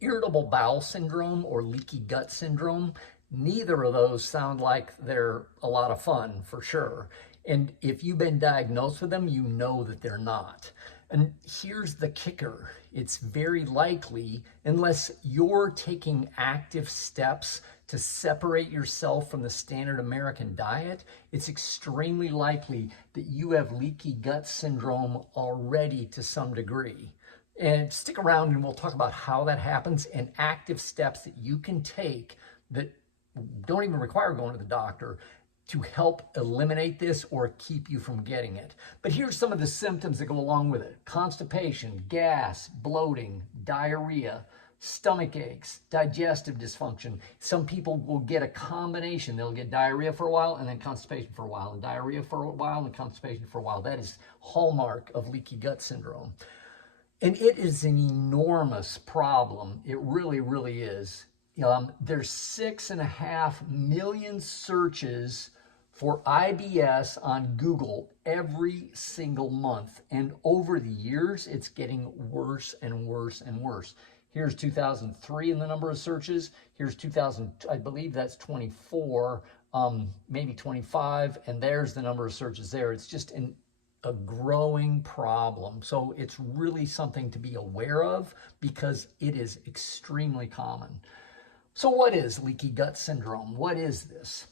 Irritable bowel syndrome or leaky gut syndrome, neither of those sound like they're a lot of fun for sure. And if you've been diagnosed with them, you know that they're not. And here's the kicker. It's very likely, unless you're taking active steps to separate yourself from the standard American diet, it's extremely likely that you have leaky gut syndrome already to some degree. And stick around and we'll talk about how that happens and active steps that you can take that don't even require going to the doctor to help eliminate this or keep you from getting it. But here's some of the symptoms that go along with it. Constipation, gas, bloating, diarrhea, stomach aches, digestive dysfunction. Some people will get a combination. They'll get diarrhea for a while and then constipation for a while, and diarrhea for a while and constipation for a while. That is hallmark of leaky gut syndrome. And it is an enormous problem. It really, really is. There's 6.5 million searches for IBS on Google every single month. And over the years, it's getting worse and worse and worse. Here's 2003 in the number of searches. Here's 2000, I believe that's 24, maybe 25. And there's the number of searches there. It's just a growing problem. So it's really something to be aware of because it is extremely common. So what is leaky gut syndrome? What is this?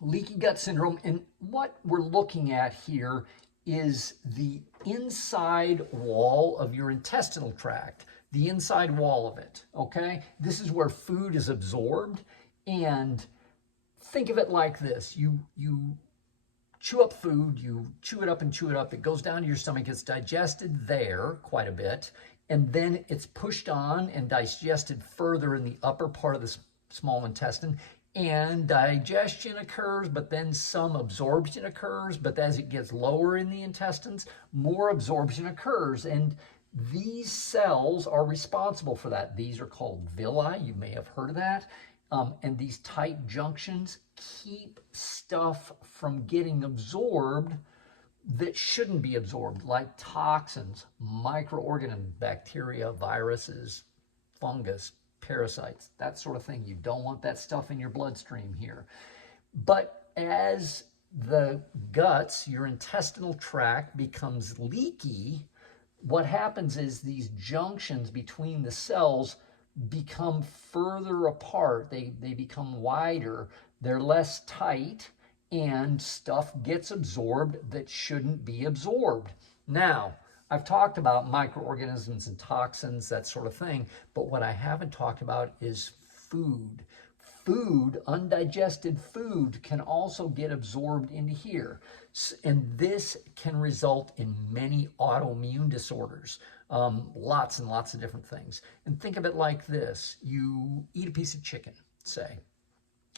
Leaky gut syndrome, and what we're looking at here is the inside wall of your intestinal tract, the inside wall of it, okay? This is where food is absorbed, and think of it like this. You chew up food, you chew it up and chew it up, it goes down to your stomach, it's digested there quite a bit, and then it's pushed on and digested further in the upper part of the small intestine, and digestion occurs, but then some absorption occurs, but as it gets lower in the intestines, more absorption occurs, and these cells are responsible for that. These are called villi, you may have heard of that, and these tight junctions keep stuff from getting absorbed that shouldn't be absorbed, like toxins, microorganisms, bacteria, viruses, fungus, parasites, that sort of thing. You don't want that stuff in your bloodstream here. But as the guts, your intestinal tract, becomes leaky, what happens is these junctions between the cells become further apart. They become wider. They're less tight, and stuff gets absorbed that shouldn't be absorbed. Now, I've talked about microorganisms and toxins, that sort of thing, but what I haven't talked about is food. Food, undigested food, can also get absorbed into here. And this can result in many autoimmune disorders, lots and lots of different things. And think of it like this. You eat a piece of chicken, say,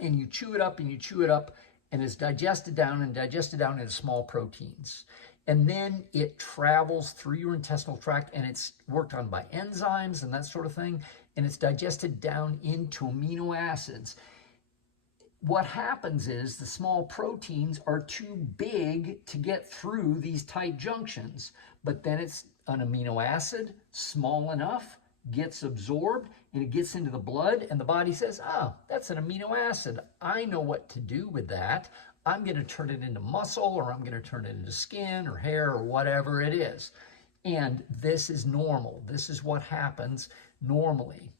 and you chew it up and you chew it up, and it's digested down and digested down into small proteins. And then it travels through your intestinal tract, and it's worked on by enzymes and that sort of thing, and it's digested down into amino acids. What happens is the small proteins are too big to get through these tight junctions, but then it's an amino acid, small enough, gets absorbed, and it gets into the blood, and the body says, oh, that's an amino acid. I know what to do with that. I'm going to turn it into muscle, or I'm going to turn it into skin or hair or whatever it is. And this is normal. This is what happens normally.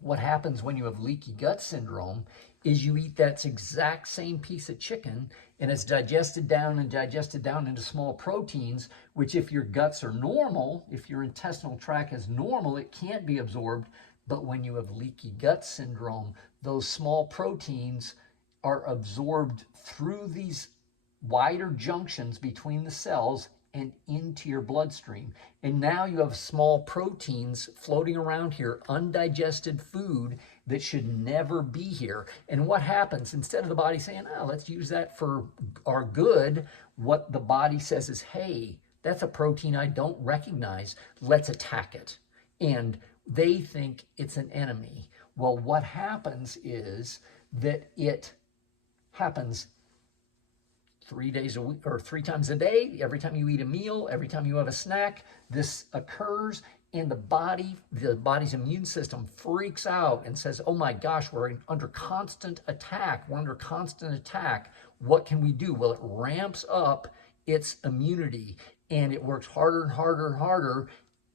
What happens when you have leaky gut syndrome is you eat that exact same piece of chicken, and it's digested down and digested down into small proteins, which if your guts are normal, if your intestinal tract is normal, it can't be absorbed. But when you have leaky gut syndrome, those small proteins are absorbed through these wider junctions between the cells and into your bloodstream. And now you have small proteins floating around here, undigested food that should never be here. And what happens? Instead of the body saying, oh, let's use that for our good, what the body says is, hey, that's a protein I don't recognize. Let's attack it. And they think it's an enemy. Well, what happens is that it happens 3 days a week or 3 times a day. Every time you eat a meal, every time you have a snack, this occurs, and the body's immune system freaks out and says, oh my gosh, we're under constant attack. We're under constant attack. What can we do? Well, it ramps up its immunity, and it works harder and harder and harder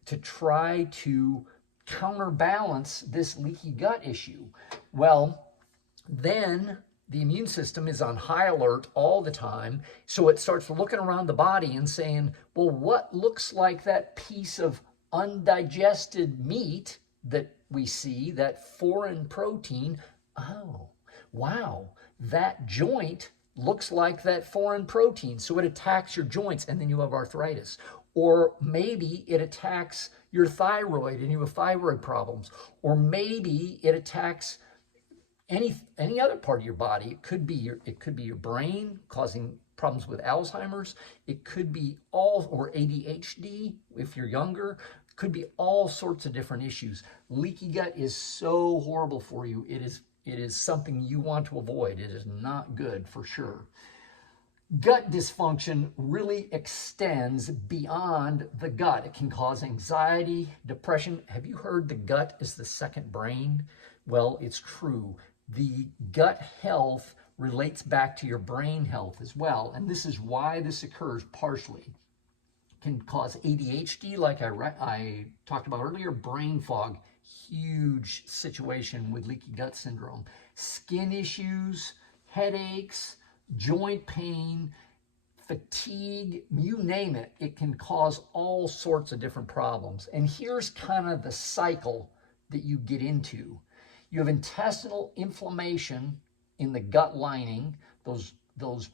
to try to counterbalance this leaky gut issue. Well, then the immune system is on high alert all the time, so it starts looking around the body and saying, well, what looks like that piece of undigested meat that we see, that foreign protein? Oh, wow, that joint looks like that foreign protein. So it attacks your joints, and then you have arthritis. Or maybe it attacks your thyroid and you have thyroid problems. Or maybe it attacks any other part of your body. It could be your brain, causing problems with Alzheimer's. It could be or ADHD if you're younger. It could be all sorts of different issues. Leaky gut is so horrible for you. It is something you want to avoid. It is not good for sure. Gut dysfunction really extends beyond the gut. It can cause anxiety, depression. Have you heard the gut is the second brain? Well, it's true. The gut health relates back to your brain health as well. And this is why this occurs partially. It can cause ADHD, like I talked about earlier, brain fog, huge situation with leaky gut syndrome, skin issues, headaches, joint pain, fatigue, you name it. It can cause all sorts of different problems. And here's kind of the cycle that you get into. You have intestinal inflammation in the gut lining. Those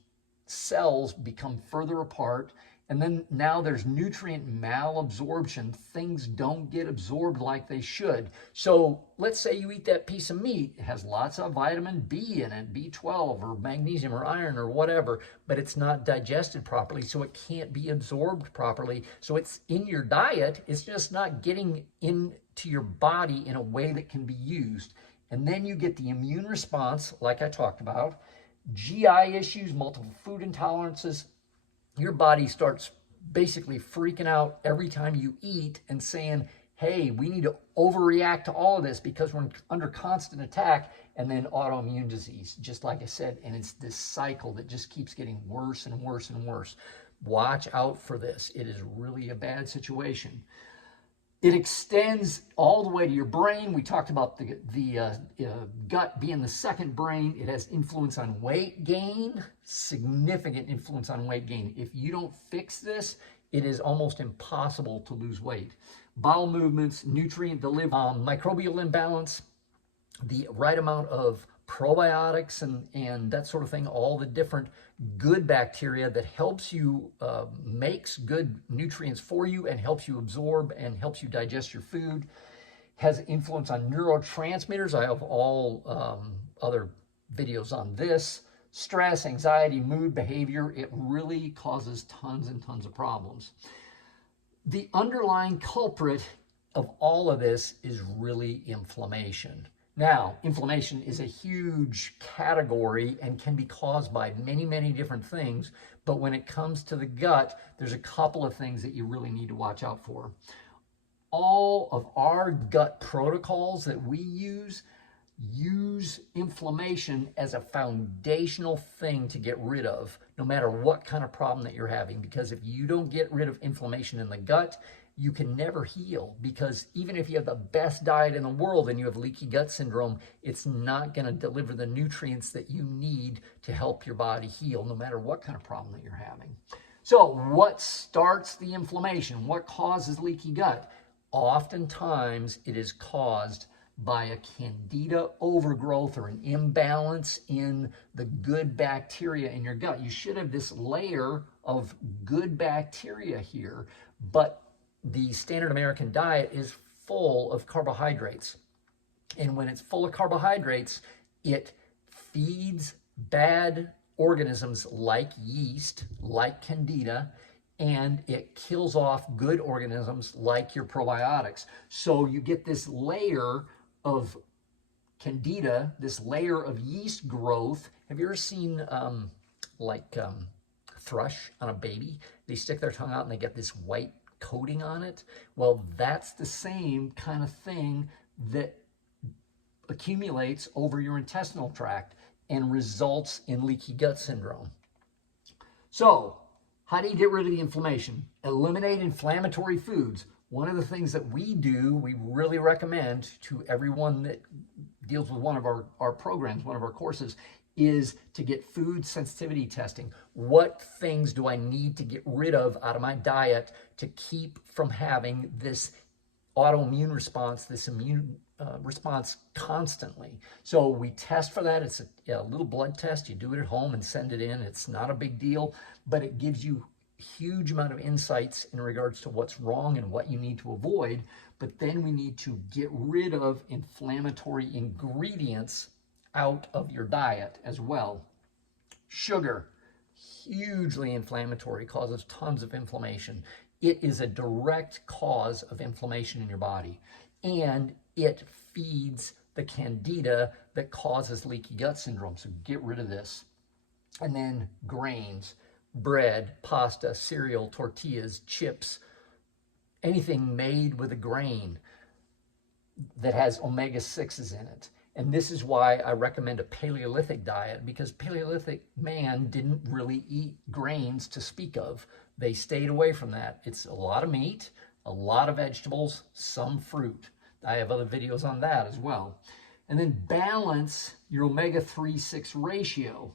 cells become further apart. And then now there's nutrient malabsorption. Things don't get absorbed like they should. So let's say you eat that piece of meat. It has lots of vitamin B in it, B12 or magnesium or iron or whatever, but it's not digested properly, so it can't be absorbed properly. So it's in your diet. It's just not getting into your body in a way that can be used. And then you get the immune response, like I talked about, GI issues, multiple food intolerances. Your body starts basically freaking out every time you eat and saying, hey, we need to overreact to all of this because we're under constant attack. And then autoimmune disease, just like I said, and it's this cycle that just keeps getting worse and worse and worse. Watch out for this. It is really a bad situation. It extends all the way to your brain. We talked about the gut being the second brain. It has influence on weight gain, significant influence on weight gain. If you don't fix this, it is almost impossible to lose weight. Bowel movements, nutrient delivery, microbial imbalance, the right amount of probiotics and that sort of thing, all the different good bacteria that helps you, makes good nutrients for you and helps you absorb and helps you digest your food, has influence on neurotransmitters. I have all other videos on this. Stress, anxiety, mood, behavior, it really causes tons and tons of problems. The underlying culprit of all of this is really inflammation. Now, inflammation is a huge category and can be caused by many, many different things. But when it comes to the gut, there's a couple of things that you really need to watch out for. All of our gut protocols that we use inflammation as a foundational thing to get rid of, no matter what kind of problem that you're having. Because if you don't get rid of inflammation in the gut, you can never heal, because even if you have the best diet in the world and you have leaky gut syndrome, it's not going to deliver the nutrients that you need to help your body heal, no matter what kind of problem that you're having. So what starts the inflammation? What causes leaky gut? Oftentimes it is caused by a candida overgrowth or an imbalance in the good bacteria in your gut. You should have this layer of good bacteria here, but the standard American diet is full of carbohydrates. And when it's full of carbohydrates, it feeds bad organisms like yeast, like candida, and it kills off good organisms like your probiotics. So you get this layer of candida, this layer of yeast growth. Have you ever seen thrush on a baby? They stick their tongue out and they get this white coating on it. Well, that's the same kind of thing that accumulates over your intestinal tract and results in leaky gut syndrome. So, how do you get rid of the inflammation? Eliminate inflammatory foods. One of the things that we do, we really recommend to everyone that deals with one of our programs, one of our courses, is to get food sensitivity testing. What things do I need to get rid of out of my diet to keep from having this autoimmune response, this immune response constantly? So we test for that. It's a little blood test. You do it at home and send it in. It's not a big deal, but it gives you huge amount of insights in regards to what's wrong and what you need to avoid. But then we need to get rid of inflammatory ingredients out of your diet as well. Sugar, hugely inflammatory, causes tons of inflammation. It is a direct cause of inflammation in your body, and it feeds the candida that causes leaky gut syndrome. So get rid of this. And then grains, bread, pasta, cereal, tortillas, chips, anything made with a grain that has omega-6s in it. And this is why I recommend a Paleolithic diet, because Paleolithic man didn't really eat grains to speak of. They stayed away from that. It's a lot of meat, a lot of vegetables, some fruit. I have other videos on that as well. And then balance your omega-3-6 ratio.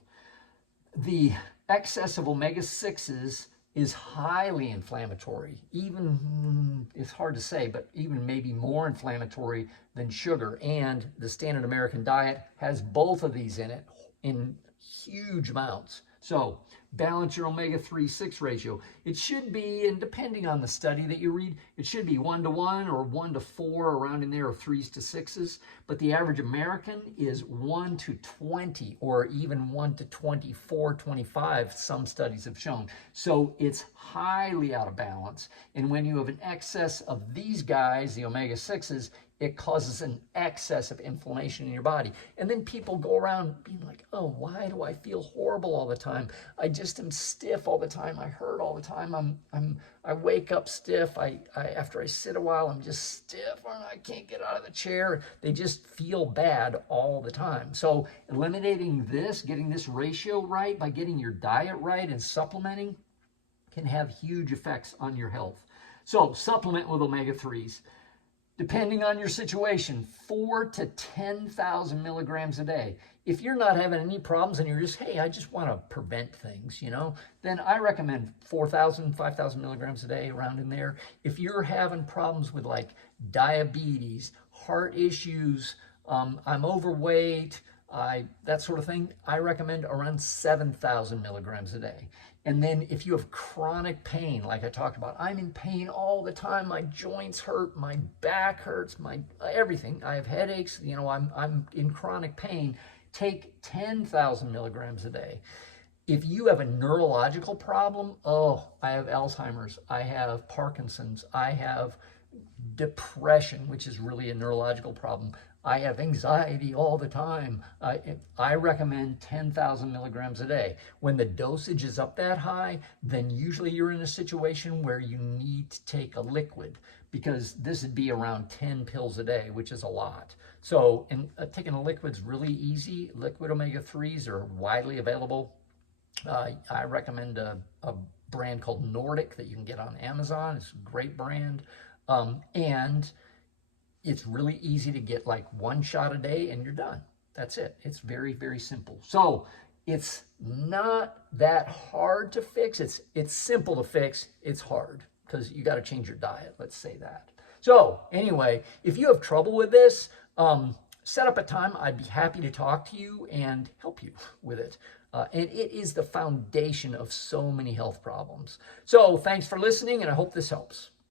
The excess of omega-6s is highly inflammatory. Even, it's hard to say, but even maybe more inflammatory than sugar. And the standard American diet has both of these in it in huge amounts. So balance your omega-3-6 ratio. It should be, and depending on the study that you read, it should be 1-to-1 or 1-to-4, around in there, or 3s to 6s. But the average American is 1-to-20, or even 1-to-24, 25, some studies have shown. So it's highly out of balance. And when you have an excess of these guys, the omega-6s, it causes an excess of inflammation in your body. And then people go around being like, oh, why do I feel horrible all the time? I just am stiff all the time. I hurt all the time. I wake up stiff. After I sit a while, I'm just stiff, and I can't get out of the chair. They just feel bad all the time. So eliminating this, getting this ratio right by getting your diet right and supplementing can have huge effects on your health. So supplement with omega-3s. Depending on your situation, 4,000 to 10,000 milligrams a day. If you're not having any problems and you're just, hey, I just want to prevent things, then I recommend 4,000, 5,000 milligrams a day, around in there. If you're having problems with like diabetes, heart issues, I'm overweight, that sort of thing, I recommend around 7,000 milligrams a day. And then if you have chronic pain, like I talked about, I'm in pain all the time. My joints hurt, my back hurts, my everything. I have headaches, I'm in chronic pain. Take 10,000 milligrams a day. If you have a neurological problem, I have Alzheimer's, I have Parkinson's, I have depression, which is really a neurological problem. I have anxiety all the time. I recommend 10,000 milligrams a day. When the dosage is up that high, then usually you're in a situation where you need to take a liquid, because this would be around 10 pills a day, which is a lot. So taking a liquid's really easy. Liquid omega-3s are widely available. I recommend a brand called Nordic that you can get on Amazon. It's a great brand. And it's really easy to get, like 1 shot a day and you're done. That's it. It's very, very simple. So it's not that hard to fix. It's simple to fix. It's hard because you got to change your diet. Let's say that. So anyway, if you have trouble with this, set up a time. I'd be happy to talk to you and help you with it. And it is the foundation of so many health problems. So thanks for listening, and I hope this helps.